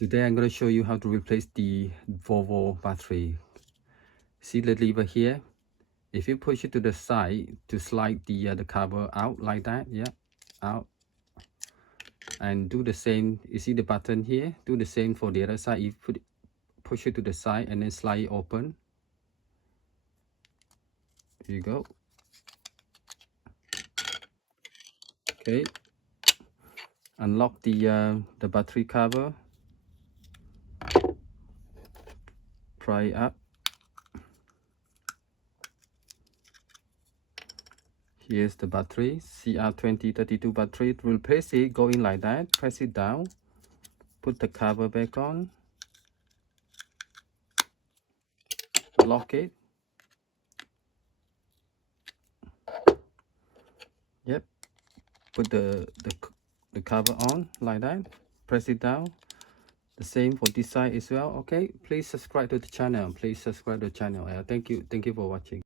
Today I'm going to show you how to replace the Volvo battery. See the lever here? If you push it to the side to slide the cover out like that, yeah, out. And do the same. You see the button here? Do the same for the other side. You push it to the side and then slide it open. Here you go. Okay. Unlock the battery cover. Pry it up. Here's the battery, CR2032 battery. To replace it, go in like that, press it down, put the cover back on, lock it. Yep, put the cover on like that, press it down. The same for this side as well. Okay, please subscribe to the channel. Thank you for watching.